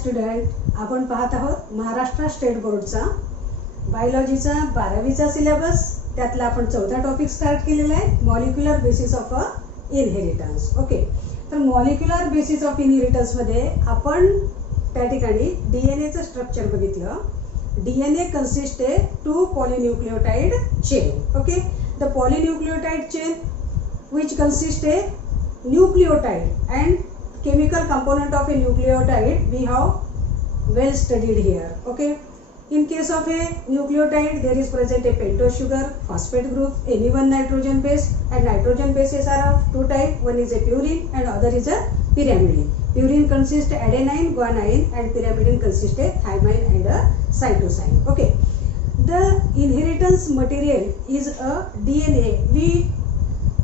Student, आपण पाहत आहोत महाराष्ट्र स्टेट बोर्डचा बायोलॉजीचा 12वीचा सिलेबस. त्यातला आपण चौथा टॉपिक स्टार्ट केलेला आहे, molecular basis of a inheritance. Okay, तर मॉलिक्युलर बेसिस ऑफ इनहेरिटन्स मध्ये आपण त्या ठिकाणी डीएनएचं स्ट्रक्चर बघितलं. DNA consist a 2 polynucleotide chain. Okay, the polynucleotide chain which consist a nucleotide and chemical component of a nucleotide we have well studied here. Okay, in case of a nucleotide there is present a pentose sugar, phosphate group, any one nitrogen base, and nitrogen bases are of two type. One is a purine and other is a pyrimidine. Purine consists adenine, guanine, and pyrimidine consists a thymine and a cytosine. Okay, the inheritance material is a DNA. We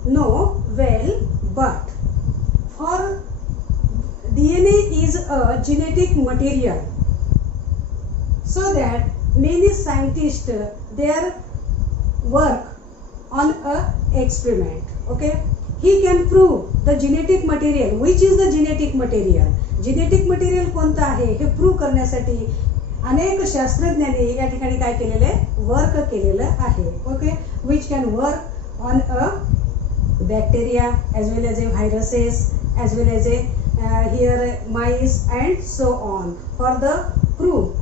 know well, but for DNA is a genetic material, so that many scientists their work on a experiment. Okay, he can prove the genetic material. Which is the genetic material? Genetic material कोणता आहे हे prove करण्यासाठी अनेक शास्त्रज्ञांनी या ठिकाणी काय केलेले वर्क केलेलं आहे. Okay, which can work on a bacteria as well as a viruses as well as a here mice and so on for the proof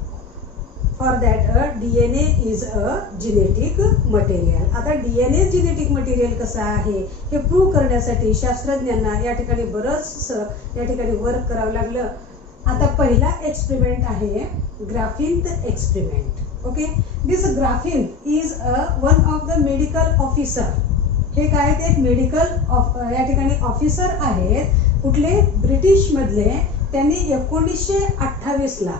for that a DNA is a genetic material. आता DNA genetic material कसा आहे हे prove करण्यासाठी शास्त्रज्ञांना या ठिकाणी बरंच या ठिकाणी वर्क करावं लागलं. आता पहिला एक्सपेरिमेंट आहे graphene experiment. Okay, this graphene is one of the medical officer. हे काय आहेत, एक मेडिकल या ठिकाणी ऑफिसर आहेत. कुठले? ब्रिटिश मधले. त्यांनी 1928 ला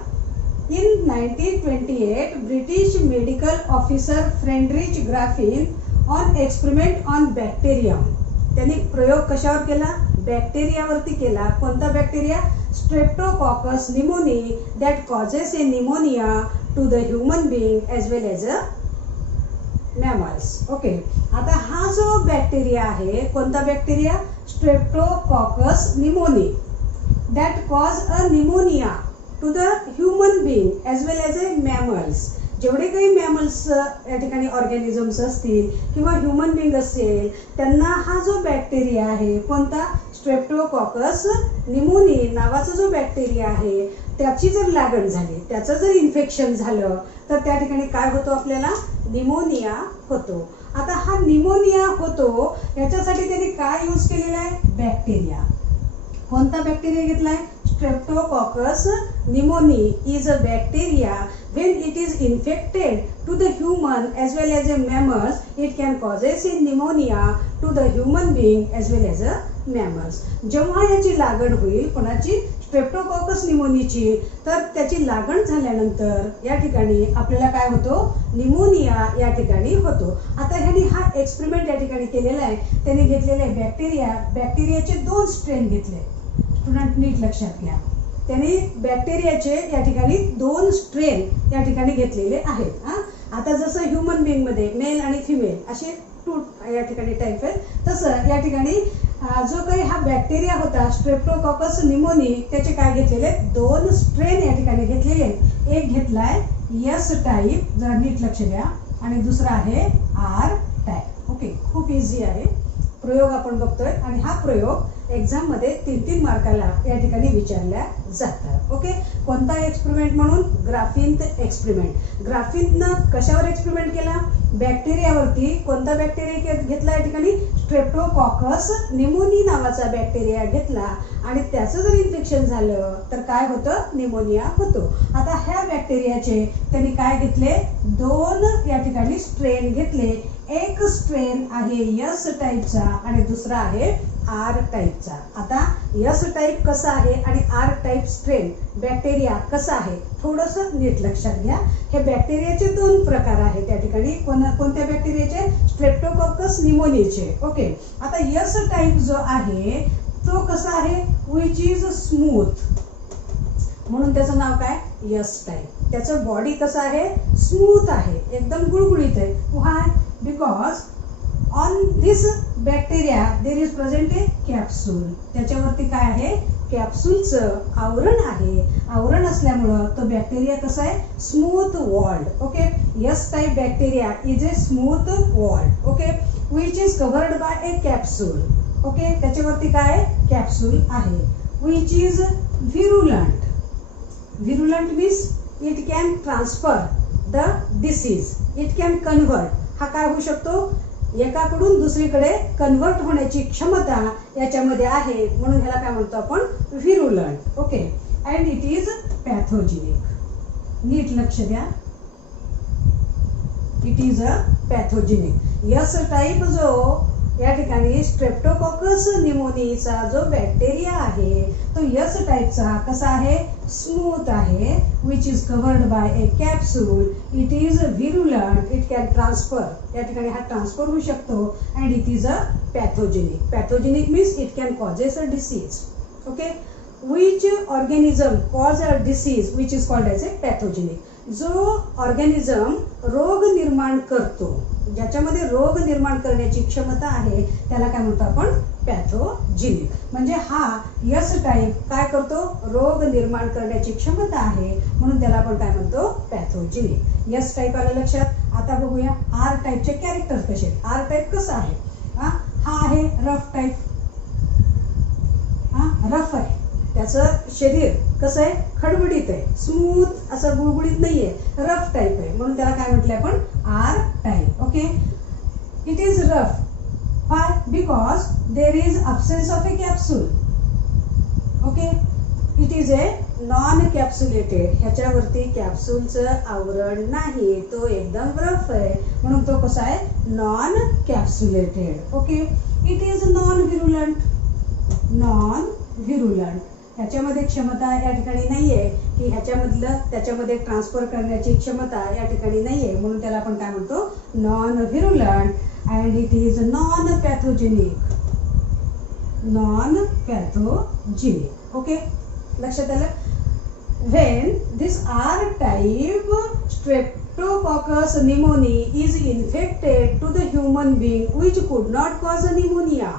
in 1928 British medical officer Frederick Griffin on experiment on bacterium. त्यांनी प्रयोग कशावर केला? बॅक्टेरियावरती केला. कोणता bacteria? Streptococcus pneumoniae that causes a pneumonia to the human being as well as a mammals. Okay, आता हा जो बॅक्टेरिया आहे, कोणता bacteria? Streptococcus pneumoniae that cause a pneumonia to the human being as well as a mammals. जेवढे काही mammals या ठिकाणी organisms असतील किंवा ह्युमन बीइंग असेल त्यांना हा जो बॅक्टेरिया आहे, कोणता? स्ट्रेप्टोकॉकस निमोनी नावाचा जो बॅक्टेरिया आहे त्याची जर लागण झाली, त्याचं जर इन्फेक्शन झालं तर त्या ठिकाणी काय होतो? आपल्याला निमोनिया होतो. आता हा निमोनिया होतो याच्यासाठी त्यांनी काय यूज केलेला आहे? बॅक्टेरिया. कोणता बॅक्टेरिया घेतलाय? Streptococcus pneumoniae is a bacteria. When it is infected to the human as well as a mammals, it can causes a pneumonia to the human being as well as a mammals. जेव्हा याची लागण होईल कोणाची? Streptococcus निमोनीची, तर त्याची लागण झाल्यानंतर या ठिकाणी आपल्याला काय होतो? निमोनिया या ठिकाणी होतो. आता ह्यांनी हा एक्सपेरिमेंट या ठिकाणी केलेला आहे. त्यांनी घेतलेले बॅक्टेरियाचे 2 स्ट्रेन घेतले. स्टुडंट नीट लक्षात घ्या, त्यांनी बॅक्टेरियाचे या ठिकाणी 2 स्ट्रेन या ठिकाणी घेतलेले आहेत. आता जसं ह्युमन बीइंग मध्ये मेल आणि फिमेल असे 2 या ठिकाणी टाईप आहेत, तसं या ठिकाणी जो काही हा बॅक्टेरिया होता स्ट्रेप्टोकॉकस निमोनी त्याचे काय घेतलेले 2 स्ट्रेन या ठिकाणी घेतलेले. एक घेतलाय एस टाईप, जरा नीट लक्ष द्या, आणि दुसरा आहे आर टाईप. ओके, खूप इझी आहे. प्रयोग आपण बघतोय आणि हा प्रयोग एक्झाम मध्ये 3-3 मार्काला या ठिकाणी विचारल्या जातात. ओके, कोणता एक्सपेरिमेंट? म्हणून ग्राफिन एक्सपेरिमेंट. ग्राफिननं कशावर एक्सपेरिमेंट केला? बॅक्टेरियावरती. कोणता बॅक्टेरिया घेतला या ठिकाणी? स्ट्रेप्टोकॉकस निमोनी नावाचा बॅक्टेरिया घेतला आणि त्याचं जर इन्फेक्शन झालं तर काय होतं? निमोनिया होतो. आता ह्या बॅक्टेरियाचे त्यांनी काय घेतले? 2 या ठिकाणी स्ट्रेन घेतले. एक स्ट्रेन आहे एस टाईपचा आणि दुसरा आहे आर टाईपचा. आता एस टाईप कसा आहे आणि आर टाईप स्ट्रेन बॅक्टेरिया कसा आहे थोडंसं नीट लक्षात घ्या. हे बॅक्टेरियाचे 2 प्रकार आहेत त्या ठिकाणी. कोणत्या बॅक्टेरियाचे? स्ट्रेप्टोकॉकस निमोनीचे. ओके, आता एस टाईप जो आहे तो कसा आहे? विच इज स्मूथ, म्हणून त्याचं नाव काय? S type. त्याचं बॉडी कसं आहे? स्मूथ आहे, एकदम गुळगुळीत आहे. Why? Because on this bacteria there is present a capsule. त्याच्यावरती काय आहे, कॅप्सूलचं आवरण आहे. आवरण असल्यामुळं तो बॅक्टेरिया कसा आहे, smooth walled. Okay, S type bacteria is a smooth walled. Okay, which is covered by a capsule. Okay, त्याच्यावरती काय कॅप्सूल आहे. Which is virulent. Virulent means it can transfer the disease, it can convert. हा काय होऊ शकतो, एकाकडून दुसरीकडे convert होण्याची क्षमता याच्यामध्ये आहे, म्हणून ह्याला काय म्हणतो आपण, virulent. Okay, and it is pathogenic. नीट लक्ष द्या, it is a pathogenic. S type जो या ठिकाणी स्ट्रेप्टोकॉकस निमोनियाचा जो बॅक्टेरिया आहे तो यस टाईपचा कसा आहे, स्मूथ आहे. Which is covered by a capsule. It is virulent, it can transfer. या ठिकाणी हा ट्रान्सफर होऊ शकतो. And it is a pathogenic. Pathogenic means it can causes a disease. Okay, which organism cause a disease which is called as a pathogenic. जो organism रोग निर्माण करतो, ज्याच्यामध्ये रोग निर्माण करण्याची क्षमता आहे त्याला काय म्हणतो आपण, पॅथोजेनिक. म्हणजे हा यस टाईप काय करतो, रोग निर्माण करण्याची क्षमता आहे, म्हणून त्याला आपण काय म्हणतो, पॅथोजेनिक. यस टाईप आलं लक्षात. आता बघूया आर टाईपचे कॅरेक्टर कसे. आर टाईप कसा आहे, हा आहे रफ टाईप. रफ आहे, त्याचं शरीर कसं आहे, खडबडीत आहे, स्मूथ असं गुळगुळीत नाहीये, रफ टाईप आहे, म्हणून त्याला काय म्हटलंय आपण, R type. Okay, it is rough. Why, because there is absence of a capsule. Okay, it is a non capsulated. ह्याच्यावरती कॅप्सूलचं आवरण नाही, तो एकदम रफ आहे, म्हणून तो कसा आहे, non capsulated. Okay, it is non virulent. Non virulent, ह्याच्यामध्ये क्षमता या ठिकाणी नाहीये की ह्याच्यामधलं त्याच्यामध्ये ट्रान्सफर करण्याची क्षमता या ठिकाणी नाहीये, म्हणून त्याला आपण काय म्हणतो, non virulent. And it is non pathogenic. Non pathogenic. Okay, लक्षात आलं. When this R type streptococcus pneumonia is infected to the human being which could not cause a pneumonia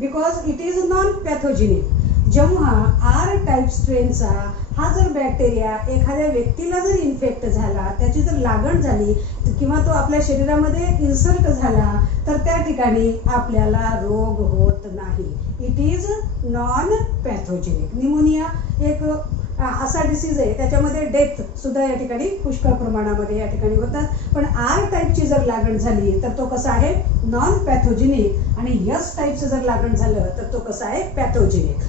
because it is non-pathogenic. जेव्हा R type स्ट्रेनचा हा जर bacteria एखाद्या व्यक्तीला जर infect झाला, त्याची जर लागण झाली किंवा तो आपल्या शरीरामध्ये इन्सर्ट झाला, तर त्या ठिकाणी आपल्याला रोग होत नाही. It is non pathogenic. Pneumonia एक असा डिसीज आहे त्याच्यामध्ये डेथ सुद्धा या ठिकाणी पुष्कळ प्रमाणामध्ये या ठिकाणी होतात. पण आर टाईपची जर लागण झाली तर तो कसा आहे, नॉन पॅथोजेनिक. आणि यस टाईपचं जर लागण झालं तर तो कसा आहे, पॅथोजेनिक.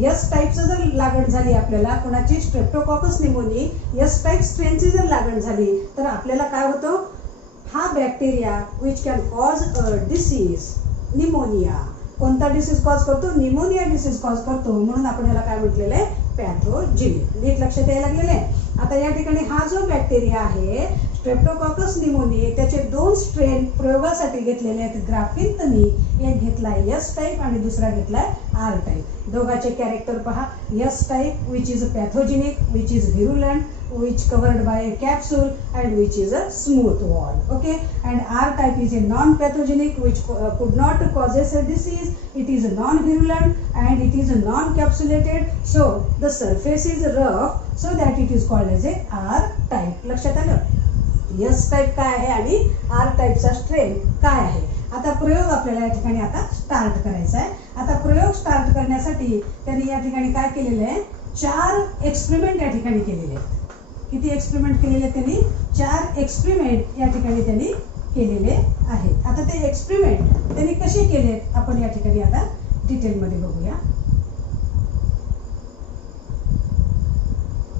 यस टाईपचं जर लागण झाली आपल्याला कोणाची, स्ट्रेप्टोकॉकस निमोनिया यस टाईप स्ट्रेनची जर लागण झाली तर आपल्याला काय होतं, हा bacteria which can cause a disease, pneumonia. कोणता डिसीज कॉज करतो, निमोनिया डिसीज कॉज करतो, म्हणून आपण ह्याला काय म्हटलेलं आहे, पॅथोजेनिक. नीट लक्षात यायला लागलेलं आहे. आता या ठिकाणी हा जो बॅक्टेरिया आहे स्ट्रेप्टोकॉकस निमोनिया, त्याचे 2 स्ट्रेन प्रयोगासाठी घेतलेले आहेत. ग्राफिन एक घेतलाय यस टाईप आणि दुसरा घेतलाय आर टाईप. दोघांचे कॅरेक्टर पहा. S type which is pathogenic, which is virulent, which covered by a capsule and which is a smooth wall. Okay, and R type is a non-pathogenic which could not causes a disease. It is a non-virulent and it is a non-capsulated. So the surface is rough, so that it is called as a R type. लक्षात आलं. S type काय आहे आणि R type चा strain काय आहे. आता प्रयोग आपल्याला या ठिकाणी आता स्टार्ट करायचा आहे. आता प्रयोग स्टार्ट करण्यासाठी त्यांनी या ठिकाणी काय केलेलं आहे, 4 एक्सपेरिमेंट या ठिकाणी केलेले आहेत. किती एक्सपेरिमेंट केलेले त्यांनी, 4 एक्सपेरिमेंट या ठिकाणी त्यांनी केलेले आहेत. आता ते एक्सपेरिमेंट त्यांनी कसे केले आपण या ठिकाणी आता डिटेल मध्ये बघूया.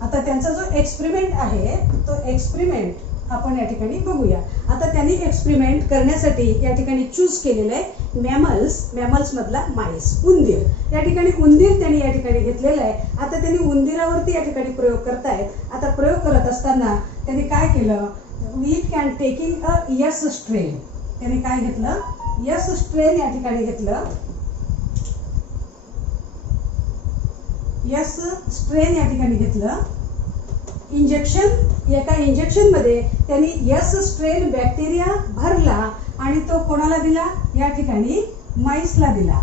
आता त्यांचा जो एक्सपेरिमेंट आहे तो एक्सपेरिमेंट आपण या ठिकाणी बघूया. आता त्यांनी एक्सपेरिमेंट करण्यासाठी या ठिकाणी चूज केलेलं आहे मॅमल्स मधला माईस, उंदीर. या ठिकाणी उंदीर त्यांनी या ठिकाणी घेतलेला आहे. आता त्यांनी उंदीरावरती या ठिकाणी प्रयोग करतायत. आता प्रयोग करत असताना त्यांनी काय केलं, it can taking a yes strain. त्यांनी काय घेतलं, यस स्ट्रेन या ठिकाणी घेतलं. यस स्ट्रेन या ठिकाणी घेतलं. इंजेक्शन, एका इंजेक्शन मध्ये त्यांनी यस स्ट्रेन बॅक्टेरिया भरला आणि तो कोणाला दिला, या ठिकाणी माईसला दिला.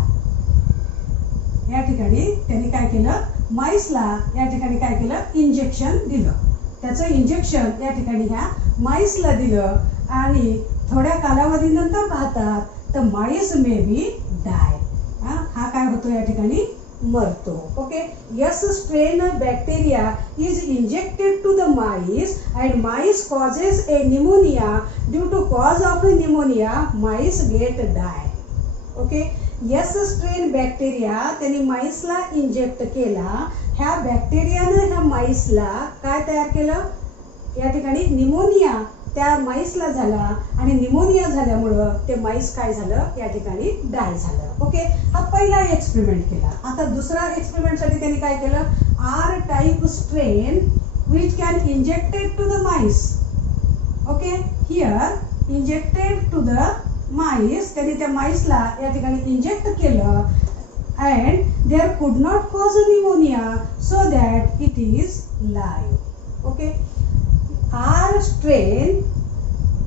या ठिकाणी त्यांनी काय केलं, माईसला या ठिकाणी काय केलं, इंजेक्शन दिलं. त्याचं इंजेक्शन या ठिकाणी ह्या माईसला दिलं आणि थोड्या कालावधीनंतर पाहतात तर माईस मे बी डाय. हा काय होतो या ठिकाणी, मरतो. Okay. S strain bacteria is injected to the mice and mice causes a pneumonia. Due to cause of pneumonia mice get die. Okay. S strain bacteria त्यांनी माईसला इंजेक्ट केला. ह्या बॅक्टेरियानं ह्या माईसला काय तयार केलं, या ठिकाणी निमोनिया त्या माईसला झाला आणि निमोनिया झाल्यामुळं ते माईस काय झालं, या ठिकाणी डाय झालं. ओके. हा पहिला एक्सपेरिमेंट केला. आता दुसरा एक्सपेरिमेंट साठी त्यांनी काय केलं, R type strain which can injected to the mice. Okay. Here injected to the mice, त्यांनी त्या माईसला या ठिकाणी इंजेक्ट केलं and there could not cause a pneumonia so that it is live. Okay. R strain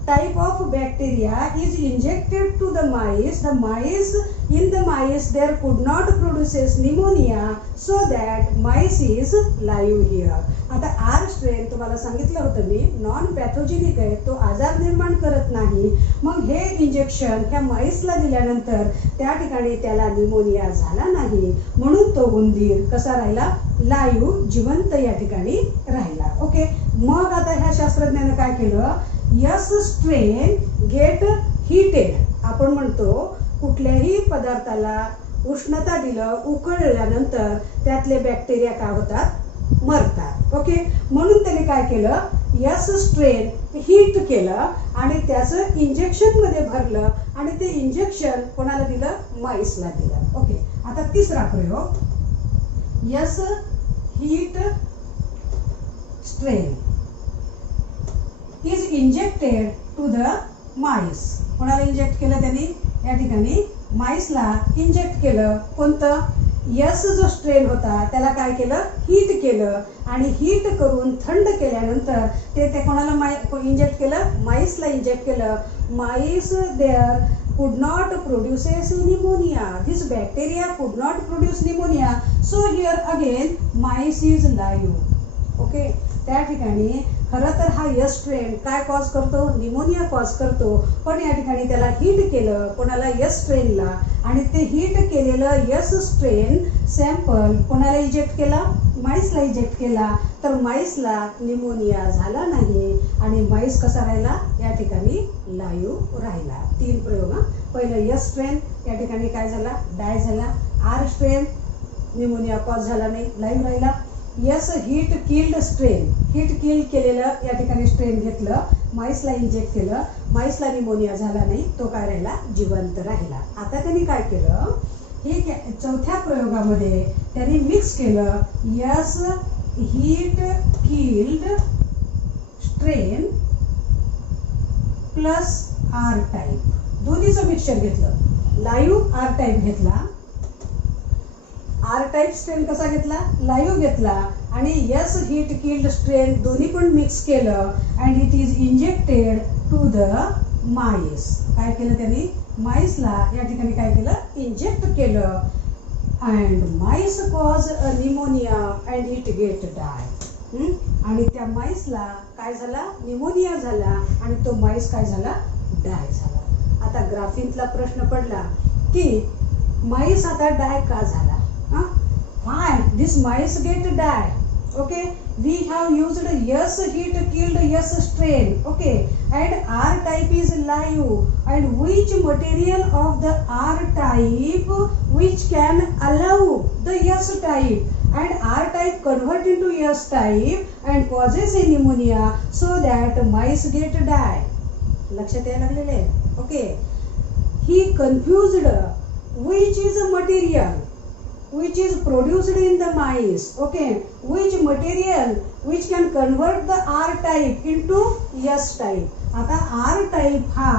type of bacteria is injected to the mice. The mice, in the mice there could not produces pneumonia so that mice is live here. आता R strain तुम्हाला सांगितलं होतं मी, non pathogenic आहे, तो आजार निर्माण करत नाही. मग हे इंजेक्शन ह्या माईसला दिल्यानंतर त्या ठिकाणी त्याला निमोनिया झाला नाही, म्हणून तो उंदीर कसा राहिला, लाईव्ह, जिवंत या ठिकाणी राहिला. ओके. मग आता ह्या शास्त्रज्ञाने काय केलं, यस स्ट्रेन गेट हीटेड. आपण म्हणतो कुठल्याही पदार्थाला उष्णता दिलं, उकळल्यानंतर त्यातले बॅक्टेरिया काय होतात, मरतात. ओके. म्हणून त्याने काय केलं, यस स्ट्रेन हीट केलं आणि त्याचं इंजेक्शन मध्ये भरलं आणि ते इंजेक्शन कोणाला दिलं, माईसला दिलं. ओके. आता तिसरा प्रयोग, S heat strain is injected to the mice. कोणाला इंजेक्ट केलं त्यांनी, या ठिकाणी माईसला इंजेक्ट केलं. कोणतं, यस जो स्ट्रेन होता त्याला काय केलं, हीट केलं आणि हीट करून थंड केल्यानंतर ते कोणाला इंजेक्ट केलं, माईसला इंजेक्ट केलं. Mice there could not produces pneumonia. This bacteria could not produce pneumonia. So here again mice is live. Okay. त्या ठिकाणी खरं तर हा यस स्ट्रेन काय कॉज करतो, निमोनिया कॉज करतो, पण या ठिकाणी त्याला हीट केलं, कोणाला, यस स्ट्रेनला, आणि ते हीट केलेलं यस स्ट्रेन सॅम्पल कोणाला इजेक्ट केला, माईसला इजेक्ट केला, तर माईसला निमोनिया झाला नाही आणि माईस कसा राहिला, या ठिकाणी लाईव्ह राहिला. 3 प्रयोग. पहिलं यस स्ट्रेन या ठिकाणी काय झाला, डाय झाला. आर स्ट्रेन निमोनिया कॉज झाला नाही, लाईव्ह राहिला. Yes heat killed strain, heat kill केलेलं या ठिकाणी स्ट्रेन घेतलं, माईसला इंजेक्ट केलं, माईसला निमोनिया झाला नाही, तो काय राहिला, जिवंत राहिला. आता त्यांनी काय केलं, हे चौथ्या प्रयोगामध्ये त्यांनी मिक्स केलं S heat killed strain plus R type, दोन्हीचं मिक्सचर घेतलं. लाईव्ह आर टाईप घेतला, आर टाईप स्ट्रेन कसा घेतला, लाईव्ह घेतला आणि यस हीट किल्ड स्ट्रेन दोन्ही पण मिक्स केलं and it is injected to the mice. काय केलं त्यांनी, माईसला या ठिकाणी काय केलं, इंजेक्ट केलं and mice cause a pneumonia and it get die. आणि त्या माईसला काय झाला, निमोनिया झाला आणि तो माईस काय झाला, डाय झाला. आता ग्राफिनला प्रश्न पडला की माईस आता डाय का झाला, why this mice get die. Okay, we have used yes heat killed yes strain. Okay, and R type is live and which material of the R type which can allow the yes type and R type convert into yes type and causes a pneumonia so that mice get die. लक्षात यायला लागलेले. Okay, he confused which is a material which is produced in the mice. Okay, which material which can convert the R type into S type. आता R type हा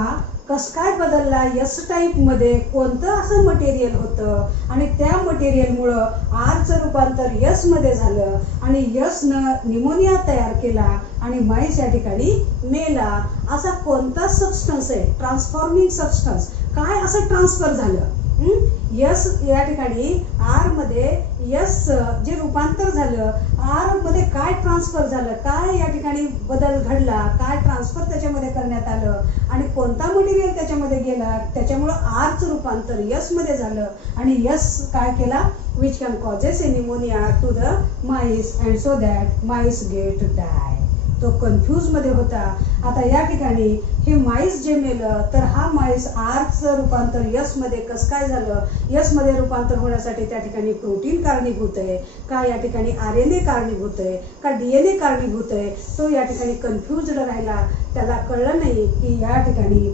कस काय बदलला, S type मध्ये कोणतं असं मटेरियल होतं आणि त्या मटेरियलमुळं R चं रूपांतर S मध्ये झालं आणि S न निमोनिया तयार केला आणि माईस या ठिकाणी मेला. असा कोणता सबस्टन्स आहे, ट्रान्सफॉर्मिंग सबस्टन्स, काय असं ट्रान्सफर झालं. यस या ठिकाणी आर मध्ये यस जे रूपांतर झालं, आर मध्ये काय ट्रान्सफर झालं, काय या ठिकाणी बदल घडला, काय ट्रान्सफर त्याच्यामध्ये करण्यात आलं आणि कोणता मटेरियल त्याच्यामध्ये गेला, त्याच्यामुळं आरचं रूपांतर यस मध्ये झालं आणि यस काय केला, which can causes a pneumonia to the mice and so that mice get die. तो कन्फ्यूज मध्ये होता. आता या ठिकाणी हे माईस जे मेलं तर हा माईस आरचं रूपांतर यस मध्ये कसं काय झालं, यस मध्ये रूपांतर होण्यासाठी त्या ठिकाणी प्रोटीन कारणीभूत आहे का, या ठिकाणी RNA कारणीभूत आहे का, DNA कारणीभूत आहे, तो या ठिकाणी कन्फ्युज्ड राहिला. त्याला कळलं नाही की या ठिकाणी,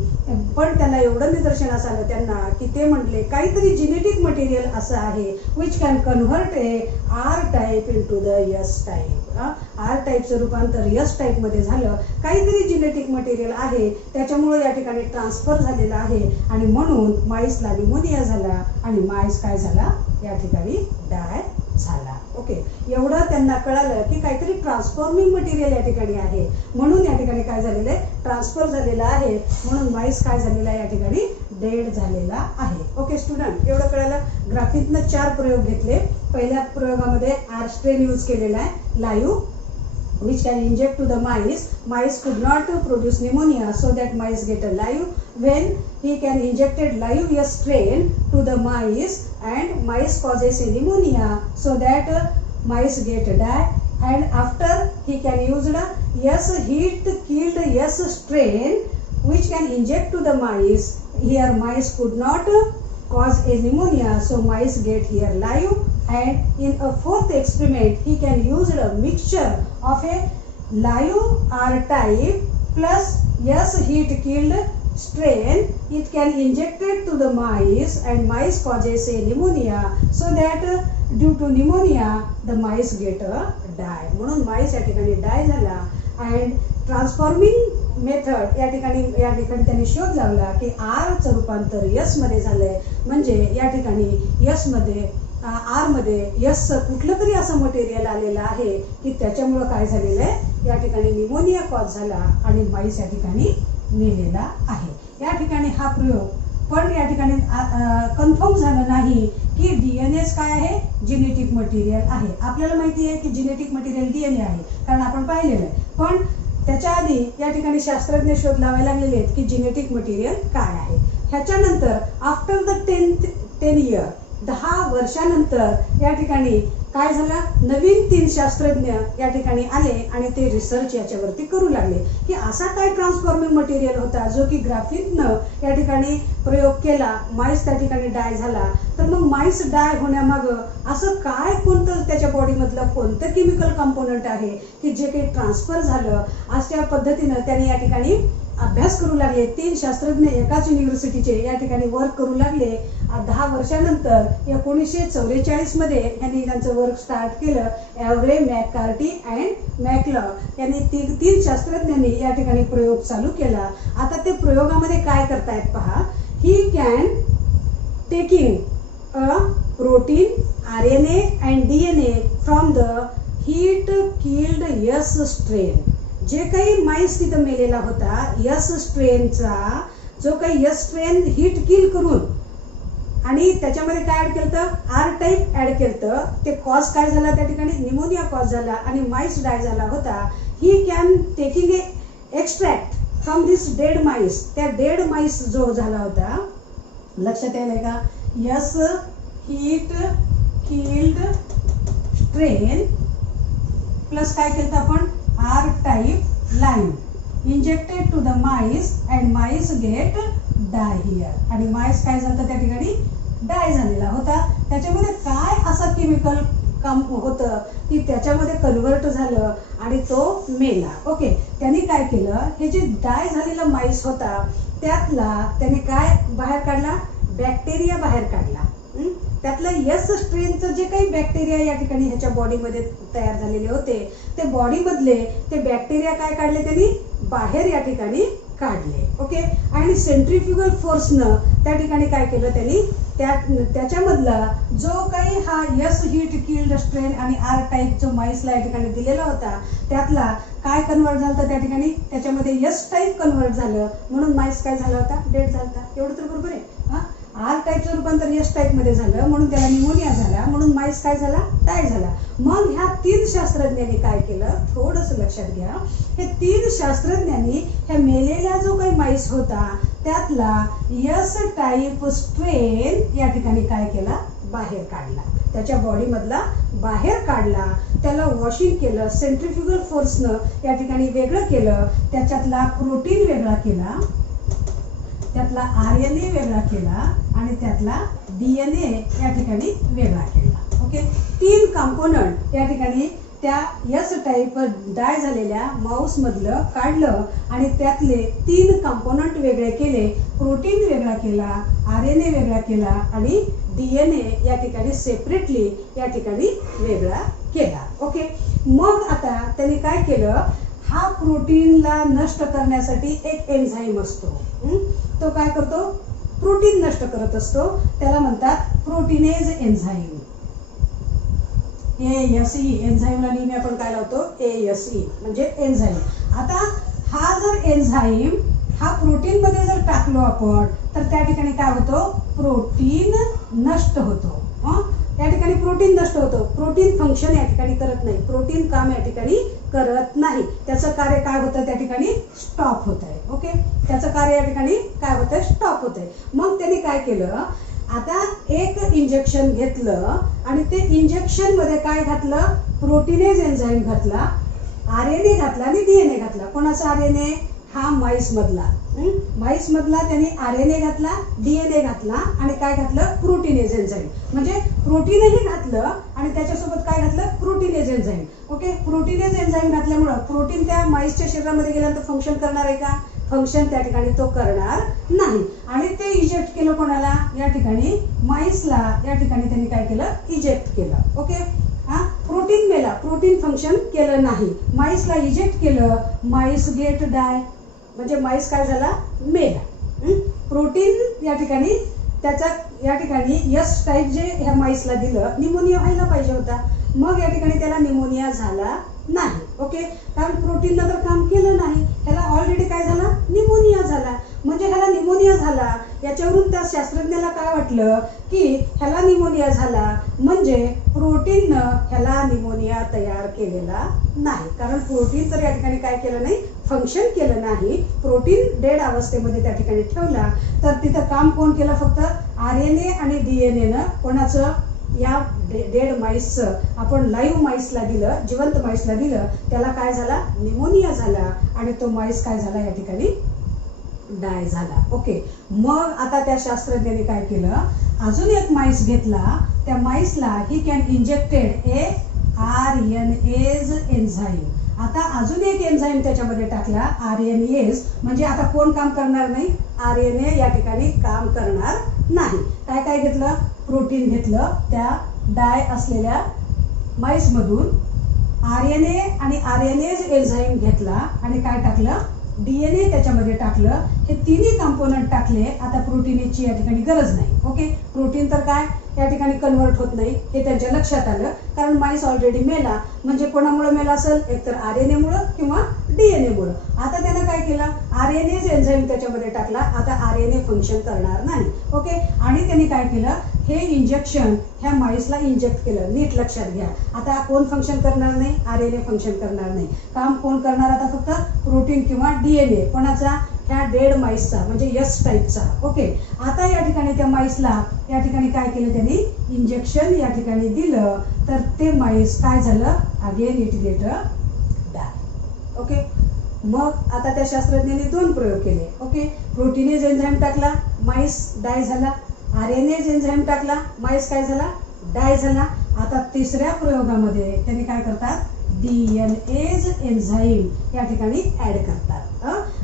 पण त्याला एवढं निदर्शनास आलं त्यांना की ते म्हटले काहीतरी जेनेटिक मटेरियल असं आहे which can convert a R type into the S type. R टाईपचं रूपांतर यस टाईप मध्ये झालं, काहीतरी जेनेटिक मटेरियल आहे त्याच्यामुळे या ठिकाणी ट्रान्सफर झालेला आहे आणि म्हणून माईसला निमोनिया झाला आणि माईस काय झाला, या ठिकाणी डाय झाला. ओके, एवढं त्यांना कळालं की काहीतरी ट्रान्सफॉर्मिंग मटेरियल या ठिकाणी आहे, म्हणून या ठिकाणी काय झालेलं आहे, ट्रान्सफर झालेला आहे, म्हणून माईस काय झालेला आहे, या ठिकाणी डेड झालेला आहे. ओके स्टुडंट, एवढं कळालं. ग्राफिकनं 4 प्रयोग घेतले. पहिल्या प्रयोगामध्ये आर स्ट्रेन यूज केलेला आहे live, which can inject to the mice. Mice could not produce pneumonia, so that mice get alive. When he can injected live yes strain to the mice and mice causes a pneumonia, so that mice get die. And after he can use the yes heat killed yes strain, which can inject to the mice. Here mice could not cause a pneumonia, so mice get here live. And in a 4th experiment he can use a mixture of a live R type plus yes heat killed strain. It can injected to the mice and mice causes a pneumonia, so that due to pneumonia the mice get a die. म्हणून mice या ठिकाणी die झाला. and transforming method या ठिकाणी त्यांनी शोध लावला की आरचं रूपांतर यस मध्ये झालंय, म्हणजे या ठिकाणी यस मध्ये आर मध्ये यस कुठलं तरी असं मटेरियल आलेलं आहे की त्याच्यामुळं काय झालेलं आहे, या ठिकाणी निमोनिया कॉज झाला आणि माईस या ठिकाणी मेलेला आहे. या ठिकाणी हा प्रयोग पण या ठिकाणी कन्फर्म झालं नाही की DNA काय आहे, जेनेटिक मटेरियल आहे. आपल्याला माहिती आहे की जेनेटिक मटेरियल DNA आहे कारण आपण पाहिलेलं आहे, पण त्याच्या आधी या ठिकाणी शास्त्रज्ञ शोध लावायला लागलेले आहेत की जेनेटिक मटेरियल काय आहे. ह्याच्यानंतर आफ्टर द 10 इयर 10 वर्षानंतर या ठिकाणी काय झालं, नवीन 3 शास्त्रज्ञ या ठिकाणी आले आणि ते रिसर्च याच्यावरती करू लागले की असा काय ट्रान्सफॉर्मिंग मटेरियल होता जो की ग्राफिकनं या ठिकाणी प्रयोग केला, माईस त्या ठिकाणी डाय झाला. तर मग माईस डाय होण्यामागं असं काय, कोणतं त्याच्या बॉडीमधलं कोणतं केमिकल कंपोनंट आहे की जे काही ट्रान्सफर झालं. अशा पद्धतीनं त्यांनी या ठिकाणी अभ्यास करू लागले. 3 शास्त्रज्ञ एकाच युनिव्हर्सिटीचे या ठिकाणी वर्क करू लागले. 10 वर्षानंतर 1944 मध्ये यांनी त्यांचं वर्क स्टार्ट केलं. एव्हरे, मॅककार्टी अँड मॅकलॉग यांनी 3 शास्त्रज्ञांनी या ठिकाणी प्रयोग चालू केला. आता ते प्रयोगामध्ये काय करतायत पहा. ही can taking a protein RNA and DNA from the heat killed yes strain. जे काही माईस तिथं मेलेला होता, यस स्ट्रेनचा जो काही यस स्ट्रेन हीट किल करून आणि त्याच्यामध्ये काय ऍड केलं, आर टाईप ऍड केलं, ते कॉज काय झाला, त्या ठिकाणी निमोनिया कॉज झाला आणि माईस डाय झाला होता. He can taking a extract from this dead mice. त्या डेड माईस जो झाला होता, लक्षात यायला का, S heat killed strain plus काय केलं आपण, R type live injected to the mice and mice get die here. आणि माईस काय झालं त्या ठिकाणी डाय झालेला होता. त्याच्यामध्ये काय असं केमिकल काम होतं की त्याच्यामध्ये कन्व्हर्ट झालं आणि तो मेला. ओके, त्यांनी काय केलं, हे जे डाय झालेला माईस होता त्यातला त्याने काय बाहेर काढला, बॅक्टेरिया बाहेर काढला. त्यातलं यस स्ट्रेनचं जे काही बॅक्टेरिया या ठिकाणी ह्याच्या बॉडीमध्ये तयार झालेले होते, ते बॉडीमधले ते बॅक्टेरिया काय काढले त्यांनी बाहेर या ठिकाणी काढले. ओके, आणि सेंट्रिफ्युगल फोर्सनं त्या ठिकाणी काय केलं, त्यांनी त्याच्यामधला जो काही हा यस हीट किल्ड स्ट्रेन आणि आर टाईप जो माईसला या ठिकाणी दिलेला होता त्यातला काय कन्वर्ट झालं त्या ठिकाणी, त्याच्यामध्ये यस टाईप कन्वर्ट झालं म्हणून माईस काय झाला होता, डेड झाला होता. एवढं तर बरोबर आहे. आर टाईपचं रूपांतर यस टाईप मध्ये झालं म्हणून त्याला निमोनिया झाला, म्हणून माईस काय झाला, डाय झाला. मग ह्या 3 शास्त्रज्ञांनी काय केलं, थोडंसं लक्षात घ्या. हे 3 शास्त्रज्ञांनी ह्या मेलेला जो काही माईस होता त्यातला यस टाईप स्ट्रेन या ठिकाणी काय केला, बाहेर काढला, त्याच्या बॉडी मधला बाहेर काढला, त्याला वॉशिंग केलं, सेंट्रिफ्युगल फोर्सनं या ठिकाणी वेगळं केलं, त्याच्यातला प्रोटीन वेगळा केला, त्यातला RNA वेगळा केला आणि त्यातला DNA या ठिकाणी वेगळा केला. ओके, 3 कंपोनंट या ठिकाणी त्या यस टाईप डाय झालेल्या माऊस मधलं काढलं आणि त्यातले 3 कंपोनंट वेगळे केले, प्रोटीन वेगळा केला, RNA वेगळा केला आणि DNA या ठिकाणी सेपरेटली या ठिकाणी वेगळा केला. ओके, मग आता त्यांनी काय केलं, हा प्रोटीनला नष्ट करण्यासाठी एक एन्झाईम असतो, तो काय करतो, प्रोटीन नष्ट करत असतो, त्याला म्हणतात प्रोटीनेज एन्झाईम. ASE एन्झाईमला नेहमी आपण काय लावतो, ASE म्हणजे एन्झाईम. आता हा जर एन्झाईम हा प्रोटीन मध्ये जर टाकलो आपण तर त्या ठिकाणी काय होतो, प्रोटीन नष्ट होतो. या ठिकाणी प्रोटीन नष्ट होतो, प्रोटीन फंक्शन या ठिकाणी करत नाही, प्रोटीन काम या ठिकाणी करत नाही, त्याचं कार्य काय होतं त्या ठिकाणी, स्टॉप होत आहे. ओके, त्याचं कार्य या ठिकाणी काय होतंय, स्टॉप होत आहे. मग त्यांनी काय केलं, आता एक इंजेक्शन घेतलं आणि ते इंजेक्शन मध्ये काय घातलं, प्रोटीनेज एन्झाईम घातला, RNA घातला आणि DNA घातला. कोणाचा RNA, हा माईस मधला, माईस मधला त्यांनी RNA घातला, DNA घातला आणि काय घातलं, प्रोटीनेज एन्झाईम. म्हणजे प्रोटीनही घातलं आणि त्याच्यासोबत काय घातलं, proteinase enzyme. Okay, proteinase enzyme घातल्यामुळं प्रोटीन त्या माईसच्या शरीरामध्ये गेल्यानंतर फंक्शन करणार आहे का, फंक्शन त्या ठिकाणी तो करणार नाही. आणि ते इजेक्ट केलं कोणाला, या ठिकाणी माईसला या ठिकाणी त्यांनी काय केलं, इजेक्ट केलं. ओके, प्रोटीन मेला, प्रोटीन फंक्शन केलं नाही, माईसला इजेक्ट केलं, माईस गेट डाय म्हणजे माईस काय झाला, मेला. प्रोटीन या ठिकाणी त्याचा या ठिकाणी यस टाईप जे ह्या माईसला दिलं, निमोनिया व्हायला पाहिजे होता, मग या ठिकाणी त्याला निमोनिया झाला नाही. ओके, कारण प्रोटीननं तर काम केलं नाही, ह्याला ऑलरेडी काय झाला, निमोनिया झाला. म्हणजे ह्याला निमोनिया झाला याच्यावरून त्या शास्त्रज्ञाला काय वाटलं की ह्याला निमोनिया झाला म्हणजे प्रोटीननं ह्याला निमोनिया तयार केलेला नाही, कारण प्रोटीन तर या ठिकाणी काय केलं नाही, फंक्शन केलं नाही, प्रोटीन डेड अवस्थेमध्ये त्या ठिकाणी ठेवला. तर तिथं काम कोण केलं, फक्त RNA आणि DNAनं. कोणाचं, या डेड माईसचं आपण लाईव्ह माईसला दिलं, जिवंत माईसला दिलं, त्याला काय झाला, निमोनिया झाला आणि तो माईस काय झाला, या ठिकाणी डाय झाला. ओके, मग आता त्या शास्त्रज्ञांनी काय केलं, अजून एक माईस घेतला, त्या माईसला he can injected a RNase enzyme. आता अजून एक एन्झाईम त्याच्यामध्ये टाकला, RNase, म्हणजे आता कोण काम करणार नाही, RNA या ठिकाणी काम करणार नाही. काय काय घेतलं, प्रोटीन घेतलं, त्या डाय असलेल्या माईस मधून RNA आणि RNase एन्झाईम घेतला आणि काय टाकलं, DNA त्याच्यामध्ये टाकलं. हे तिन्ही कंपोनंट टाकले. आता प्रोटीनची या ठिकाणी गरज नाही. ओके, प्रोटीन तर काय या ठिकाणी कन्वर्ट होत नाही हे त्यांच्या लक्षात आलं, कारण माईस ऑलरेडी मेला. म्हणजे कोणामुळे मेला असेल, एकतर RNA मुळे किंवा DNA मुळे. आता त्यानं काय केलं, RNase एन्झाईम त्याच्यामध्ये टाकला. आता RNA फंक्शन करणार नाही. ओके, आणि त्यांनी काय केलं, हे इंजेक्शन ह्या माईसला इंजेक्ट केलं. नीट लक्षात घ्या, आता कोण फंक्शन करणार नाही, RNA फंक्शन करणार नाही. काम कोण करणार आता, फक्त प्रोटीन किंवा DNA. कोणाचा, ह्या डेड माईसचा, म्हणजे यस टाईपचा. ओके, आता या ठिकाणी त्या माईसला या ठिकाणी काय केलं, त्यांनी इंजेक्शन या ठिकाणी दिलं. तर ते माईस काय झालं, again it get a die. Okay, मग आता त्या शास्त्रज्ञांनी 2 प्रयोग केले. ओके, प्रोटीनेज एन्झाईम टाकला, माईस डाय झाला. RNase एन्झाईम टाकला, माईस काय झाला, डाय झाला. आता तिसऱ्या प्रयोगामध्ये त्यांनी काय करतात, DNase एन्झाईम या ठिकाणी ऍड करतात.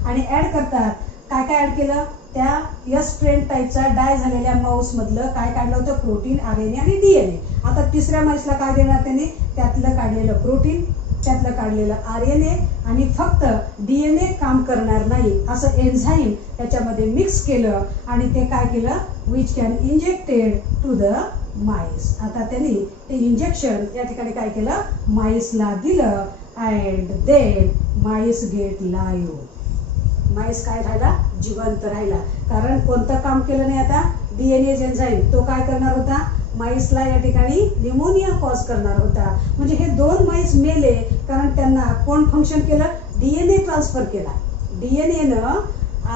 आणि ऍड करतात, काय काय ऍड केलं, त्या यस स्ट्रेन टाईपचा डाय झालेल्या माऊस मधलं काय काढलं होतं, प्रोटीन, RNA आणि DNA. आता तिसऱ्या माईसला काय देणार त्यांनी, त्यातलं काढलेलं प्रोटीन त्यातलं काढलेलं RNA आणि फक्त DNA काम करणार नाही असं एन्झाईम त्याच्यामध्ये मिक्स केलं आणि ते काय केलं, which can injected to the mice. आता त्यांनी ते इंजेक्शन या ठिकाणी काय केलं, माईसला दिलं and then mice get live. Mice काय राहिला, जिवंत राहिला. कारण कोणतं काम केलं नाही आता, DNA एन्झाईम तो काय करणार होता, माईसला या ठिकाणी निमोनिया कॉज करणार होता. म्हणजे हे 2 माईस मेले कारण त्यांना कोण फंक्शन केलं, DNA ट्रान्सफर केला. DNAनं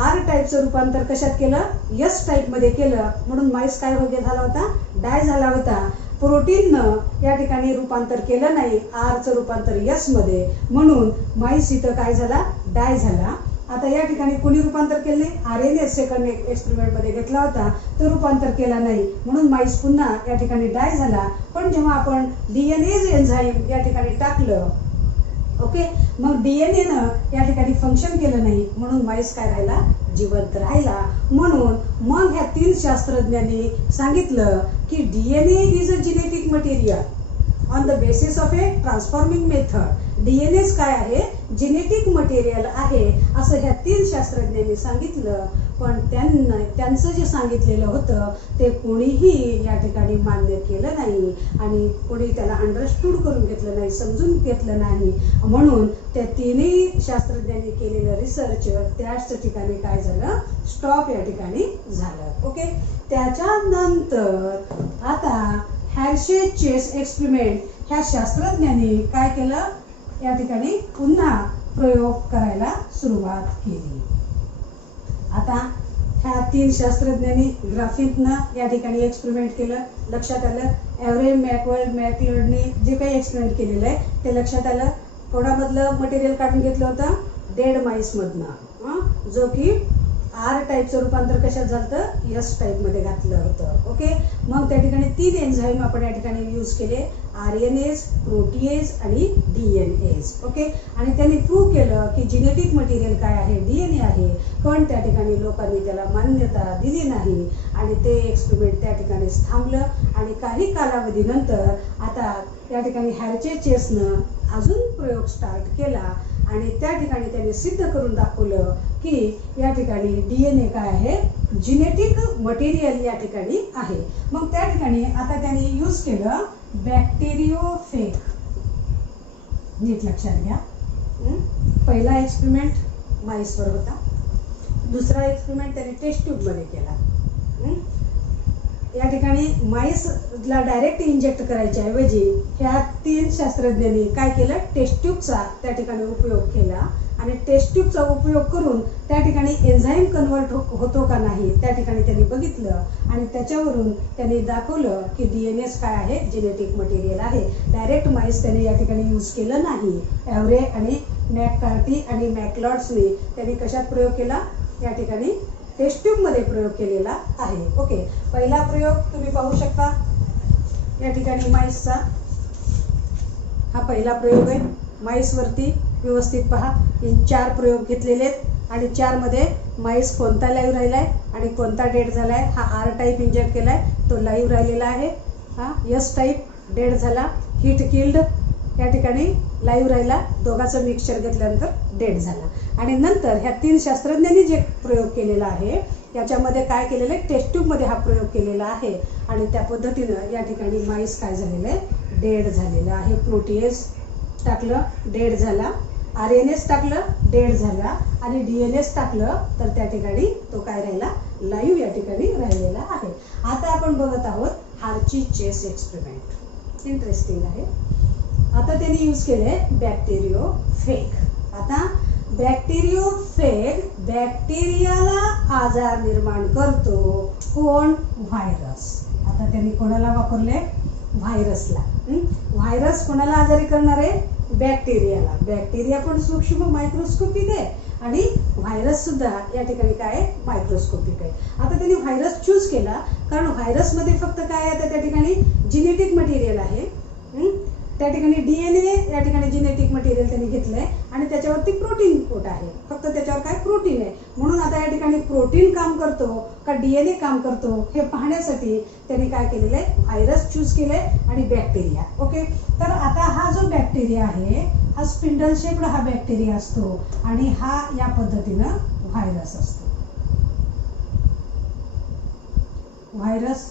R टाईपचं रूपांतर कशात केलं, S टाईपमध्ये केलं. म्हणून माईस काय झाला होता, डाय झाला होता. प्रोटीननं या ठिकाणी रूपांतर केलं नाही, Rचं रूपांतर S मध्ये, म्हणून माईस इथं काय झाला, डाय झाला. आता या ठिकाणी कोणी रूपांतर केले, RNA सेकंड एक्सपेरिमेंट मध्ये घेतला होता, तो रूपांतर केला नाही म्हणून माईस पुन्हा या ठिकाणी डाय झाला. पण जेव्हा आपण DNA एन्झाईम या ठिकाणी टाकलं, ओके, मग DNAनं या ठिकाणी फंक्शन केलं नाही म्हणून माईस काय राहिला, जिवंत राहिला. म्हणून मग ह्या 3 शास्त्रज्ञांनी सांगितलं की DNA is a genetic material on the basis of A transforming method. DNA काय आहे, जेनेटिक मटेरियल आहे असं ह्या 3 शास्त्रज्ञांनी सांगितलं. पण त्यांचं जे सांगितलेलं होतं ते कोणीही या ठिकाणी मान्य केलं नाही आणि कोणी त्याला अंडरस्टूड करून घेतलं नाही, समजून घेतलं नाही. म्हणून त्या 3 शास्त्रज्ञांनी केलेलं रिसर्च त्याच ठिकाणी काय झालं, स्टॉप या ठिकाणी झालं. ओके, त्याच्यानंतर आता हॅर्शे चेस एक्सपेरिमेंट ह्या शास्त्रज्ञांनी काय केलं, या ठिकाणी पुन्हा प्रयोग करायला सुरुवात केली. आता ह्या 3 शास्त्रज्ञांनी ग्राफिकनं या ठिकाणी एक्सपेरिमेंट केलं. लक्षात आलं, एव्हरे मॅकवर्डनी जे काही एक्सपेरिमेंट केलेलं आहे ते लक्षात आलं. कोणामधलं मटेरियल काढून घेतलं होतं, डेड माईस मधनं, जो की R टाईपचं रूपांतर कशात झालं, S टाईपमध्ये घातलं होतं. ओके, मग त्या ठिकाणी 3 एन्झाईम आपण या ठिकाणी यूज केले, RNAs, प्रोटीएज आणि DNAs. ओके, आणि त्यांनी प्रूव्ह केलं की जेनेटिक मटेरियल काय आहे, DNA आहे. पण त्या ठिकाणी लोकांनी त्याला मान्यता दिली नाही आणि ते एक्सपेरिमेंट त्या ठिकाणी थांबलं. आणि काही कालावधीनंतर आता या ठिकाणी हॅर्शे चेसनं अजून प्रयोग स्टार्ट केला आणि त्या ठिकाणी त्यांनी सिद्ध करून दाखवलं की या ठिकाणी DNA काय आहे, जेनेटिक मटेरियल या ठिकाणी आहे. मग त्या ठिकाणी आता त्यांनी यूज केलं बॅक्टेरियोफेग. नीट लक्षात घ्या, पहिला एक्सपेरिमेंट माईसवर होता, दुसरा एक्सपेरिमेंट त्यांनी टेस्ट ट्यूब मध्ये केला. या ठिकाणी माईसला डायरेक्ट इंजेक्ट करायच्या ऐवजी ह्या 3 शास्त्रज्ञांनी काय केलं, टेस्ट ट्यूबचा त्या ठिकाणी उपयोग केला आणि टेस्ट ट्यूबचा उपयोग करून त्या ठिकाणी एन्झाईम कन्वर्ट होतो का नाही त्या ठिकाणी त्यांनी बघितलं आणि त्याच्यावरून त्यांनी दाखवलं की DNA काय आहे, जेनेटिक मटेरियल आहे. डायरेक्ट माईस त्यांनी या ठिकाणी यूज केलं नाही. एव्हरे आणि मॅककार्टी आणि मॅकलॉड्सनी त्यांनी कशात प्रयोग केला, या ठिकाणी टेस्ट ट्यूब मध्ये प्रयोग केलेला आहे. ओके, पहिला प्रयोग तुम्ही पाहू शकता या ठिकाणी माईसचा. हा पहिला प्रयोग आहे माईसवरती. व्यवस्थित पहा, हे 4 प्रयोग घेतलेले आहेत आणि 4 मध्ये माईस कोणता लाईव्ह राहिलाय आणि कोणता डेड झालाय. हा R टाईप इंजेक्ट केलाय, तो लाईव्ह राहिलेला आहे. हा S टाईप डेड झाला, हिट किल्ड या ठिकाणी लाईव्ह राहिला, दोघांचं मिक्सचर घेतल्यानंतर डेड झाला. आणि नंतर ह्या 3 शास्त्रज्ञांनी जे प्रयोग केलेला आहे याच्यामध्ये काय केलेलं आहे, टेस्ट ट्यूब मध्ये हा प्रयोग केलेला आहे आणि त्या पद्धतीनं या ठिकाणी माईस काय झालेलं आहे, डेड झालेलं आहे. प्रोटीएज टाकलं, डेड झाला. RNAs टाकलं, डेड झाला. आणि DNAs टाकलं तर त्या ठिकाणी तो काय राहिला, लाईव्ह या ठिकाणी राहिलेला आहे. आता आपण बघत आहोत हार्ची चेस एक्सपेरिमेंट. इंटरेस्टिंग आहे. आता त्यांनी यूज केले बॅक्टेरियोफेग. आता बॅक्टेरियोफेग बॅक्टेरियाला आजार निर्माण करतो. कोण, व्हायरस. आता त्यांनी कोणाला वापरले, व्हायरसला. व्हायरस कोणाला आजारी करणार आहे, बॅक्टेरियाला. बॅक्टेरिया पण सूक्ष्म मायक्रोस्कोपिक आहे आणि व्हायरस सुद्धा या ठिकाणी काय आहे, मायक्रोस्कोपिक आहे. आता त्यांनी व्हायरस चूज केला कारण व्हायरसमध्ये फक्त काय आहे, त्या ठिकाणी जेनेटिक मटेरियल आहे. त्या ठिकाणी DNA या ठिकाणी जेनेटिक मटेरियल त्यांनी घेतलंय आणि त्याच्यावरती प्रोटीन कोट आहे. फक्त त्याच्यावर काय, प्रोटीन आहे. म्हणून आता या ठिकाणी प्रोटीन काम करतो का DNA काम करतो हे पाहण्यासाठी त्यांनी काय केलेलं आहे, व्हायरस चूज केलंय आणि बॅक्टेरिया. ओके, तर आता हा जो बॅक्टेरिया आहे हा स्पिंडल शेप्ड हा बॅक्टेरिया असतो आणि हा या पद्धतीनं व्हायरस असतो. व्हायरस